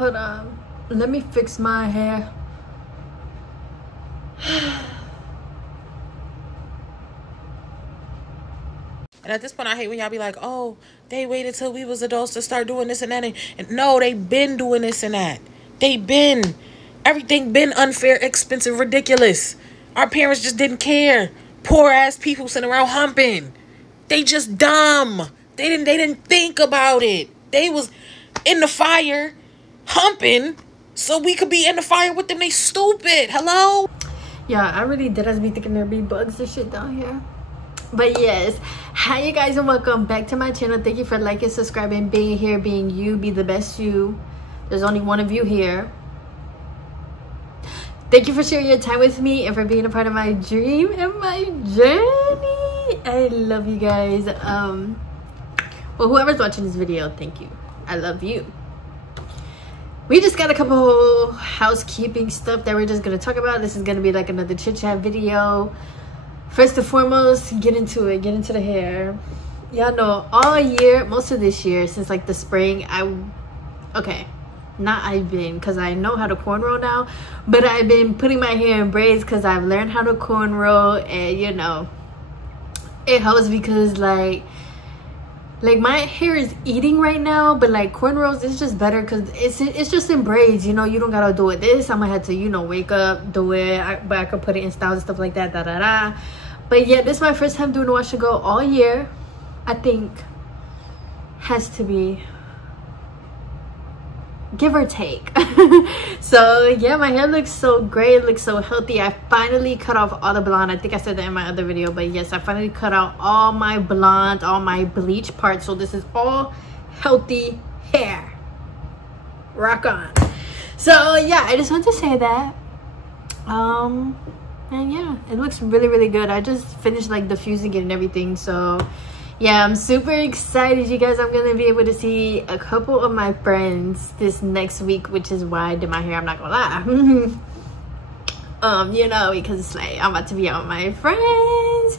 Hold on. Let me fix my hair. And at this point, I hate when y'all be like, oh, they waited till we was adults to start doing this and that. And no, they been doing this and that. They been. Everything been unfair, expensive, ridiculous. Our parents just didn't care. Poor ass people sitting around humping. They just dumb. They didn't think about it. They was in the fire humping so we could be in the fire with them. They stupid. Hello? Yeah, I really did. I be thinking there'd be bugs and shit down here. But yes, hi you guys and welcome back to my channel. Thank you for liking, subscribing, being here, being you, be the best you. There's only one of you here. Thank you for sharing your time with me and for being a part of my dream and my journey. I love you guys. Well, whoever's watching this video, thank you. I love you. We just got a couple housekeeping stuff that we're just gonna talk about. This is gonna be like another chit chat video. First and foremost, get into the hair. Y'all know all year, most of this year, since like the spring, because I know how to cornrow now, but I've been putting my hair in braids because I've learned how to cornrow, and you know, it helps because like my hair is eating right now, but like cornrows is just better because it's just in braids, you know. You don't gotta do it this. I'm gonna have to, you know, wake up, do it, but I could put it in styles and stuff like that, But yeah, this is my first time doing wash and go all year. I think has to be, give or take. So yeah, my hair looks so great. It looks so healthy. I finally cut off all the blonde. I think I said that in my other video, but yes, I finally cut out all my blonde, all my bleach parts. So this is all healthy hair. Rock on. So yeah, I just want to say that. And yeah, it looks really, really good. I just finished like diffusing it and everything. So yeah, I'm super excited, you guys. I'm gonna be able to see a couple of my friends this next week, which is why I did my hair, I'm not gonna lie. You know, because it's like I'm about to be out with my friends.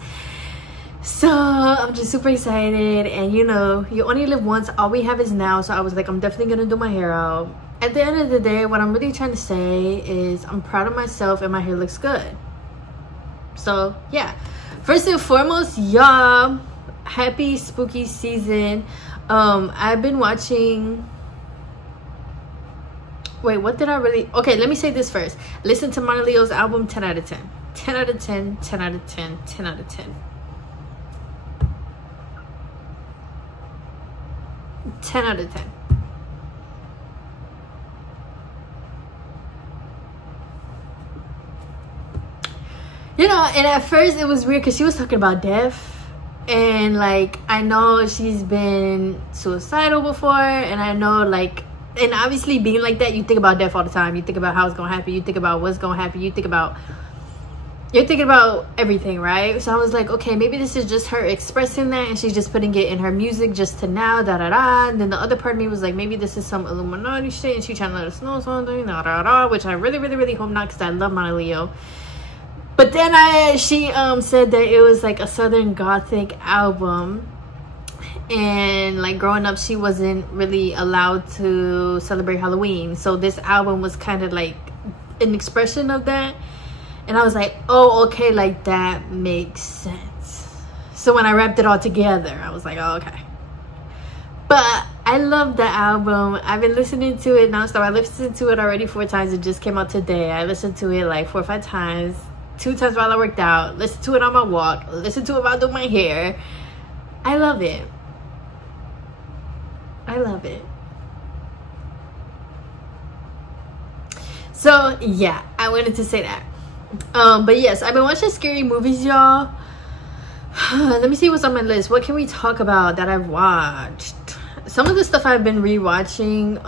So I'm just super excited, and you know, you only live once. All we have is now. So I was like, I'm definitely gonna do my hair out. At the end of the day, what I'm really trying to say is I'm proud of myself and my hair looks good. So yeah, first and foremost, y'all, happy spooky season. I've been watching, wait, what did I really, okay, let me say this first. Listen to Mana Leo's album. 10 out of 10, 10 out of 10, 10 out of 10, 10 out of 10, 10 out of 10. You know, and at first it was weird because she was talking about death, and like I know she's been suicidal before, and I know like, and obviously being like that, you think about death all the time. You think about how it's gonna happen, you think about what's gonna happen, you're thinking about everything, right? So I was like, okay, maybe this is just her expressing that and she's just putting it in her music just to now, and then the other part of me was like, maybe this is some Illuminati shit and she's trying to let us know something, which I really, really, really hope not, because I love Mana Leo. But then she said that it was like a Southern Gothic album, and like growing up she wasn't really allowed to celebrate Halloween, so this album was kind of like an expression of that. And I was like, oh, okay, like that makes sense. So when I wrapped it all together, I was like, oh, okay. But I love the album. I've been listening to it nonstop. I listened to it already 4 times. It just came out today. I listened to it like 4 or 5 times. 2 times while I worked out, listen to it on my walk, listen to it while I do my hair. I love it. I love it. So yeah, I wanted to say that. But yes, I've been watching scary movies, y'all. Let me see what's on my list. What can we talk about that I've watched? Some of the stuff I've been rewatching.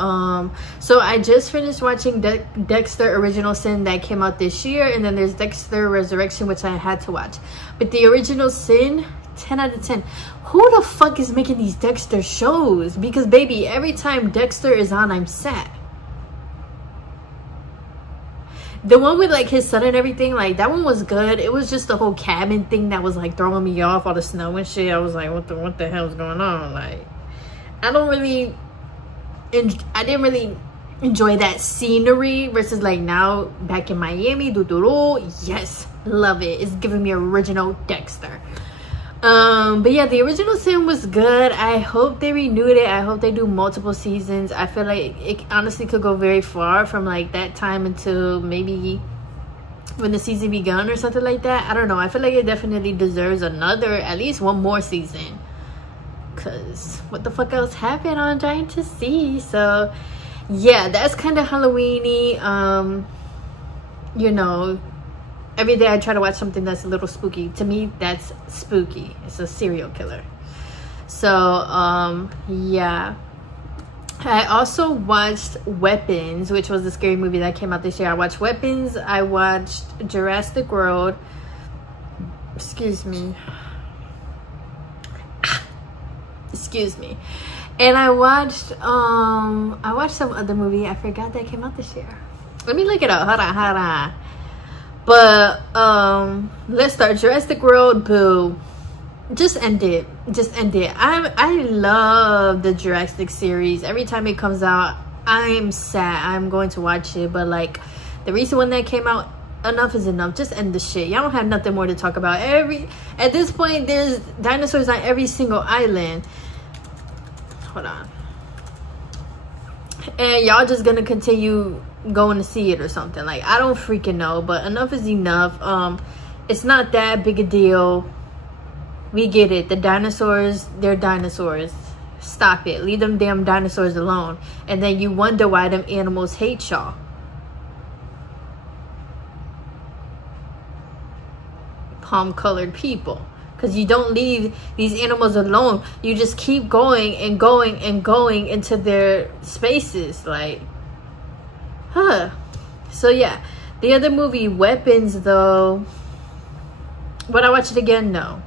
So I just finished watching Dexter Original Sin that came out this year, and then there's Dexter Resurrection, which I had to watch. But the Original Sin, 10 out of 10. Who the fuck is making these Dexter shows? Because baby, every time Dexter is on, I'm sad. The one with like his son and everything, like that one was good. It was just the whole cabin thing that was like throwing me off, all the snow and shit. I was like, what the hell is going on? Like, I didn't really enjoy that scenery versus like now back in Miami. Yes, love it. It's giving me original Dexter. But yeah, the original Sin was good. I hope they renewed it. I hope they do multiple seasons. I feel like it honestly could go very far from like that time until maybe when the season begun or something like that. I don't know. I feel like it definitely deserves another, at least one more season, because what the fuck else happened on Trying to See. So yeah, that's kind of Halloween-y. You know, every day I try to watch something that's a little spooky. To me, that's spooky. It's a serial killer. So yeah, I also watched Weapons, which was the scary movie that came out this year. I watched Weapons. I watched Jurassic World. Excuse me. Excuse me. And I watched some other movie. I forgot that came out this year. Let me look it up. Hold on. But let's start. Jurassic World. Boo. Just end it. I love the Jurassic series. Every time it comes out, I'm sad. I'm going to watch it. But like the recent one that came out, enough is enough. Just end the shit. Y'all don't have nothing more to talk about. At this point, there's dinosaurs on every single island. Hold on. And y'all just gonna continue going to see it or something. Like, I don't freaking know, but enough is enough. It's not that big a deal. We get it. The dinosaurs, they're dinosaurs. Stop it. Leave them damn dinosaurs alone. And then you wonder why them animals hate y'all. Palm-colored people. Because you don't leave these animals alone. You just keep going and going and going into their spaces. Like, So yeah. The other movie, Weapons, though. Would I watch it again? No.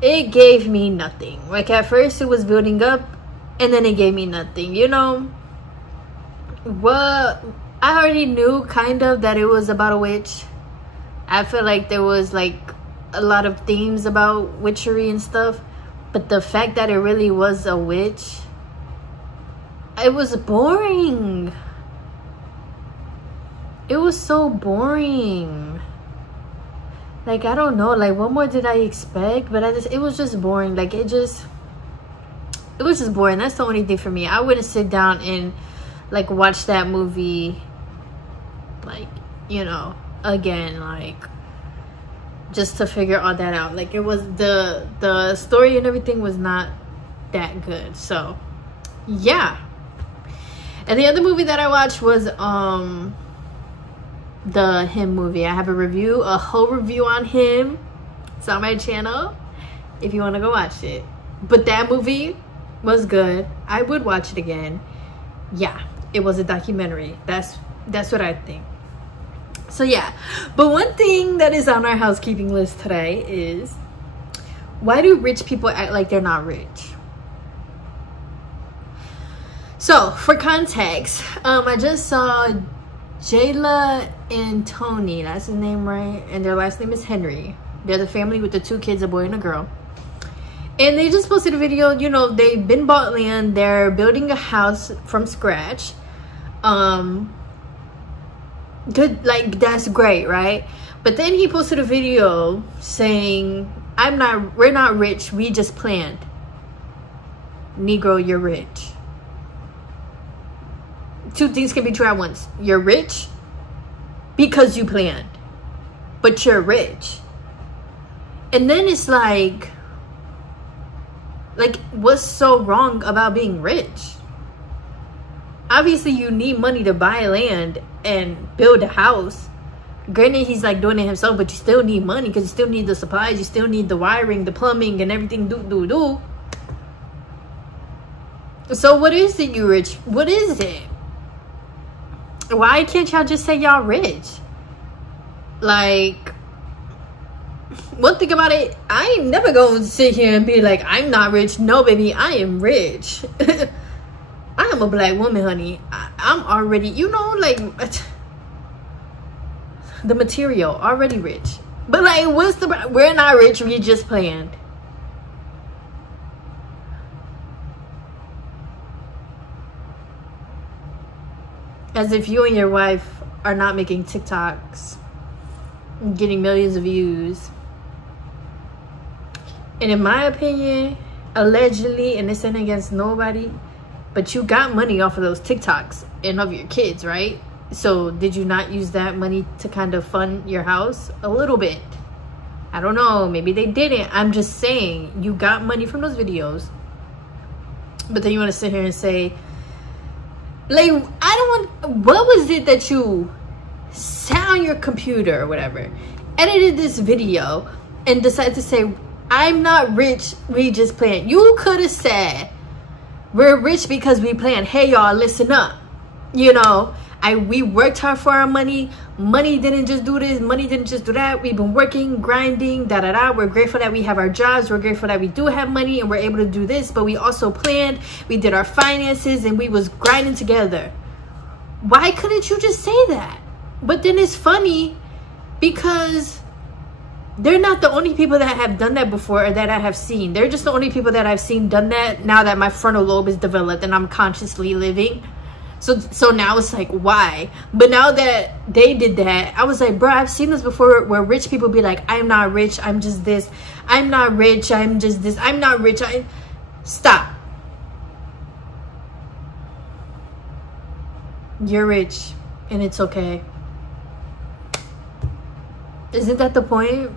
It gave me nothing. Like, at first it was building up, and then it gave me nothing. You know? What? I already knew, kind of, that it was about a witch. I feel like there was, like, a lot of themes about witchery and stuff, but the fact that it really was a witch, it was boring. It was so boring. Like, I don't know, like, what more did I expect? But it was just boring. Like, it was just boring. That's the only thing for me. I wouldn't sit down and like watch that movie, like, you know, again, like, just to figure all that out. Like, it was the story and everything was not that good. So yeah. And the other movie that I watched was the Him movie. I have a whole review on Him. It's on my channel if you want to go watch it. But that movie was good. I would watch it again. Yeah, it was a documentary. That's what I think. So yeah, but one thing that is on our housekeeping list today is, why do rich people act like they're not rich? So for context, I just saw Jayla and Tony, that's his name, right? And their last name is Henry. They're the family with the 2 kids, a boy and a girl. And they just posted a video. You know, they've been bought land. They're building a house from scratch. Good, like, that's great, right? But then he posted a video saying, we're not rich, we just planned. Negro, you're rich. 2 things can be true at once. You're rich because you planned, but you're rich. And then it's like, what's so wrong about being rich? Obviously, you need money to buy land and build a house. Granted, he's like doing it himself, but you still need money because you still need the supplies. You still need the wiring, the plumbing, and everything. So what is it, you rich? What is it? Why can't y'all just say y'all rich? Like, one thing about it, I ain't never gonna sit here and be like, I'm not rich. No, baby, I am rich. I am a black woman, honey. I'm already, you know, like, the material, already rich. But like, we're not rich, we just planned. As if you and your wife are not making TikToks, getting millions of views. And in my opinion, allegedly, and this ain't against nobody, but you got money off of those TikToks and of your kids, right? So did you not use that money to kind of fund your house? A little bit. I don't know, maybe they didn't. I'm just saying, you got money from those videos, but then you want to sit here and say, like, I don't want, what was it that you sat on your computer or whatever, edited this video and decided to say, I'm not rich, we just playing? You could have said, we're rich because we playing. Hey y'all, listen up. You know, we worked hard for our money. Money didn't just do this, money didn't just do that. We've been working, grinding, da-da-da. We're grateful that we have our jobs. We're grateful that we do have money and we're able to do this. But we also planned, we did our finances, and we was grinding together. Why couldn't you just say that? But then it's funny because they're not the only people that have done that before or that I have seen. They're just the only people that I've seen done that now that my frontal lobe is developed and I'm consciously living. So now it's like, why? But now that they did that, I was like, bro, I've seen this before where rich people be like, I'm not rich, I'm just this. I'm not rich, I'm just this. I'm not rich, Stop. You're rich and it's okay. Isn't that the point?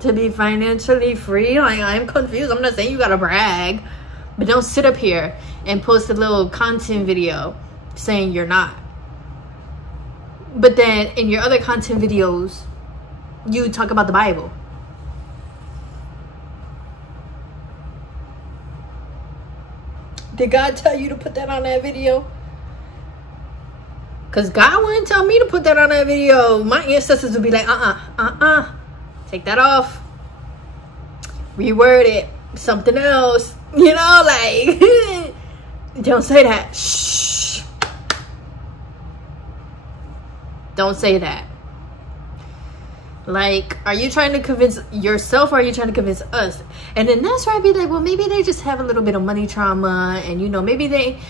To be financially free? Like, I'm confused. I'm not saying you gotta brag, but don't sit up here and post a little content video saying you're not. But then in your other content videos, you talk about the Bible. Did God tell you to put that on that video? Because God wouldn't tell me to put that on that video. My ancestors would be like, take that off. Reword it. Something else. You know, like, don't say that. Shh. Don't say that. Like, are you trying to convince yourself or are you trying to convince us? And then that's where I'd be like, well, maybe they just have a little bit of money trauma, and you know, maybe they,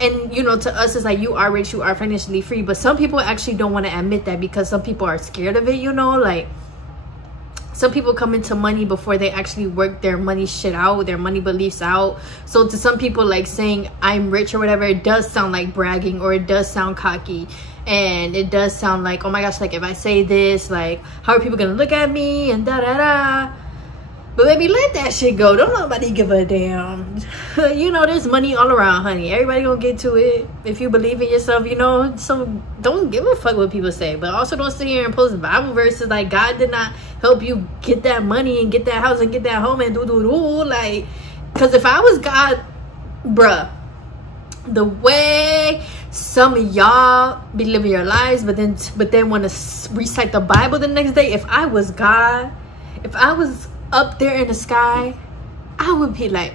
and you know, to us it's like, you are rich, you are financially free, but some people actually don't want to admit that because some people are scared of it, you know, like some people come into money before they actually work their money shit out, their money beliefs out. So to some people, like saying I'm rich or whatever, it does sound like bragging, or it does sound cocky. And it does sound like, oh my gosh, like if I say this, like how are people gonna look at me and da da da. But baby, let that shit go. Don't nobody give a damn. You know, there's money all around, honey. Everybody gonna get to it if you believe in yourself, you know. So don't give a fuck what people say, but also don't sit here and post Bible verses like God did not help you get that money and get that house and get that home and do like, because if I was God, bruh, the way some of y'all be living your lives, but then want to recite the Bible the next day. If I was God, if I was up there in the sky, I would be like,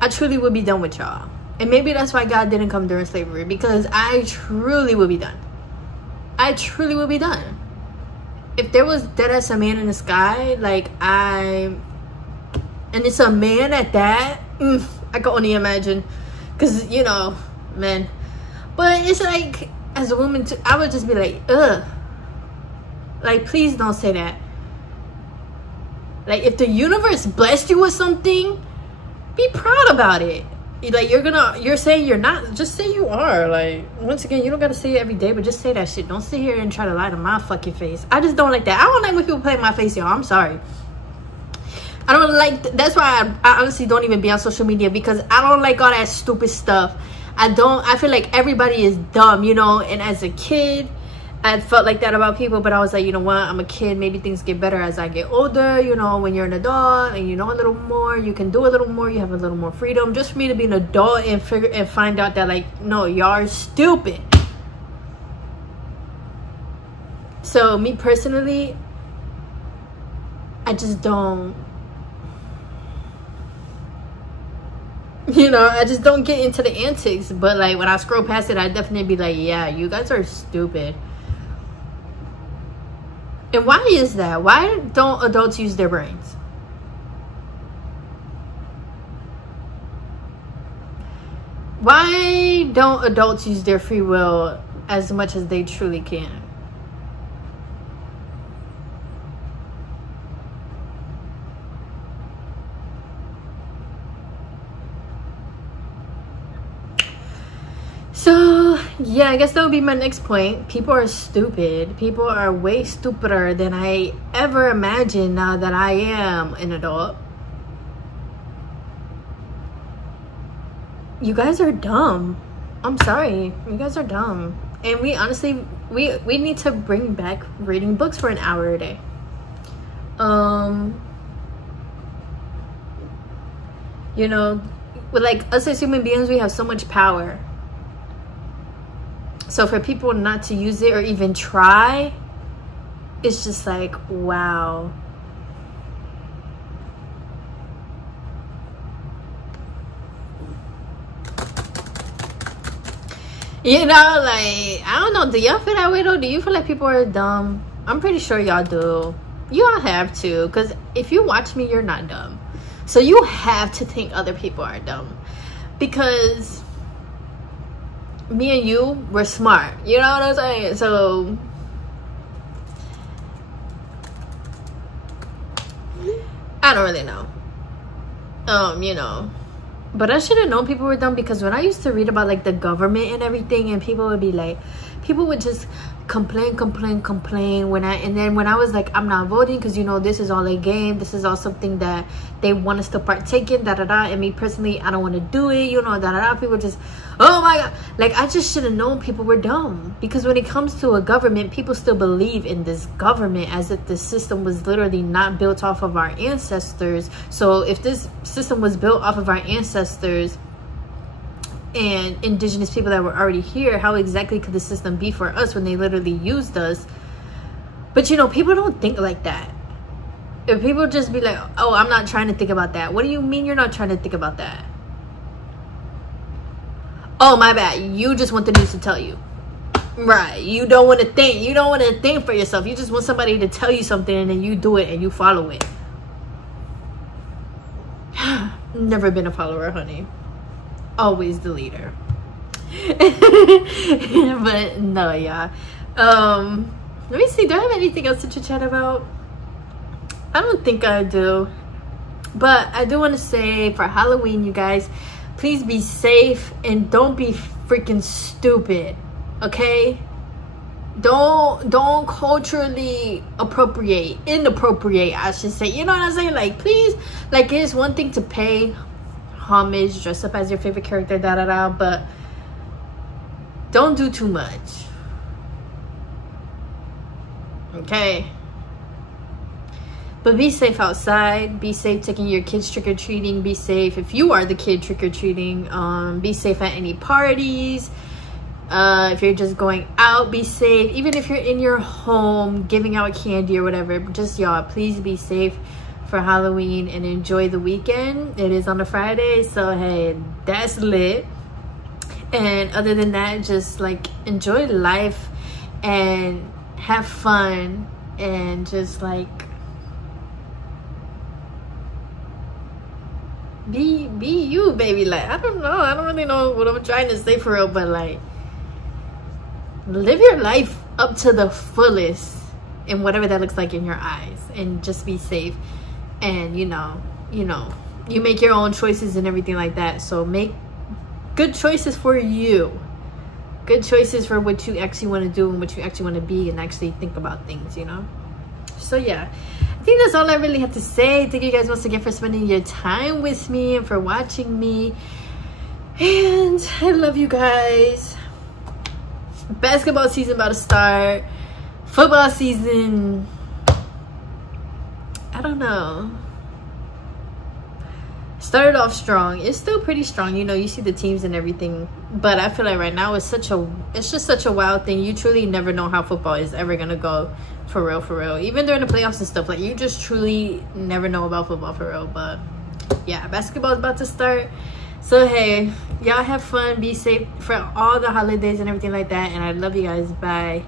I truly would be done with y'all. And maybe that's why God didn't come during slavery, because I truly would be done. I truly would be done. If there was dead as a man in the sky, like and it's a man at that, I can only imagine, because you know, man. But it's like, as a woman too, I would just be like, ugh, like please don't say that. Like if the universe blessed you with something, be proud about it. Like you're saying you're not, just say you are. Like, once again, you don't gotta say it every day, but just say that shit. Don't sit here and try to lie to my fucking face. I just don't like that. I don't like when people play in my face, y'all. I'm sorry. I don't like, that's why I honestly don't even be on social media, because I don't like all that stupid stuff. I feel like everybody is dumb, you know. And as a kid, I felt like that about people, but I was like, you know what, I'm a kid, maybe things get better as I get older. You know, when you're an adult and you know a little more, you can do a little more, you have a little more freedom. Just for me to be an adult and find out that, like, no, y'all are stupid. So me personally, I just don't, you know, I just don't get into the antics. But like when I scroll past it, I definitely be like, yeah, you guys are stupid. And why is that? Why don't adults use their brains? Why don't adults use their free will as much as they truly can? So yeah, I guess that would be my next point. People are stupid. People are way stupider than I ever imagined now that I am an adult. You guys are dumb. I'm sorry. You guys are dumb. And we honestly, we need to bring back reading books for an hour a day. You know, with like us as human beings, we have so much power. So for people not to use it or even try, it's just like, wow. You know, like, I don't know. Do y'all feel that way though? Do you feel like people are dumb? I'm pretty sure y'all do. Y'all have to, because if you watch me, you're not dumb. So you have to think other people are dumb. Because me and you, we're smart. You know what I'm saying? So I don't really know. You know. But I should have known people were dumb, because when I used to read about like the government and everything, and people would be like, people would just complain and then when I was like, I'm not voting because, you know, this is all a game, this is all something that they want us to partake in, and me personally, I don't want to do it, you know, people just, oh my god, like, I just should have known people were dumb. Because when it comes to a government, people still believe in this government as if the system was literally not built off of our ancestors. So if this system was built off of our ancestors and indigenous people that were already here, how exactly could the system be for us when they literally used us? But you know, people don't think like that. If people just be like, oh, I'm not trying to think about that. What do you mean you're not trying to think about that? Oh, my bad, you just want the news to tell you. Right, you don't want to think. You don't want to think for yourself. You just want somebody to tell you something, and then you do it and you follow it. Never been a follower, honey. Always the leader. But no, yeah. Let me see, do I have anything else to chat about? I don't think I do. But I do want to say, for Halloween, you guys, please be safe and don't be freaking stupid, okay? Don't culturally inappropriate, I should say. You know what I'm saying? Like, please, like, it's one thing to pay homage, dress up as your favorite character, but don't do too much, okay? But be safe outside, be safe taking your kids trick-or-treating, be safe if you are the kid trick-or-treating, be safe at any parties, if you're just going out, be safe. Even if you're in your home giving out candy or whatever, just y'all, please be safe for Halloween and enjoy the weekend. It is on a Friday, so hey, that's lit. And other than that, just like enjoy life and have fun and just like be you, baby. Like, I don't know, I don't really know what I'm trying to say for real, but like, live your life up to the fullest in whatever that looks like in your eyes, and just be safe. And you know, you make your own choices and everything like that. So make good choices for you. Good choices for what you actually want to do and what you actually want to be, and actually think about things, you know? So yeah, I think that's all I really have to say. Thank you guys once again for spending your time with me and for watching me. And I love you guys. Basketball season about to start. Football season, I don't know, started off strong. It's still pretty strong, you know, you see the teams and everything, but I feel like right now it's just such a wild thing. You truly never know how football is ever gonna go, for real. Even during the playoffs and stuff, like, you just truly never know about football, for real. But yeah, basketball is about to start. So hey, y'all have fun, be safe for all the holidays and everything like that, and I love you guys. Bye.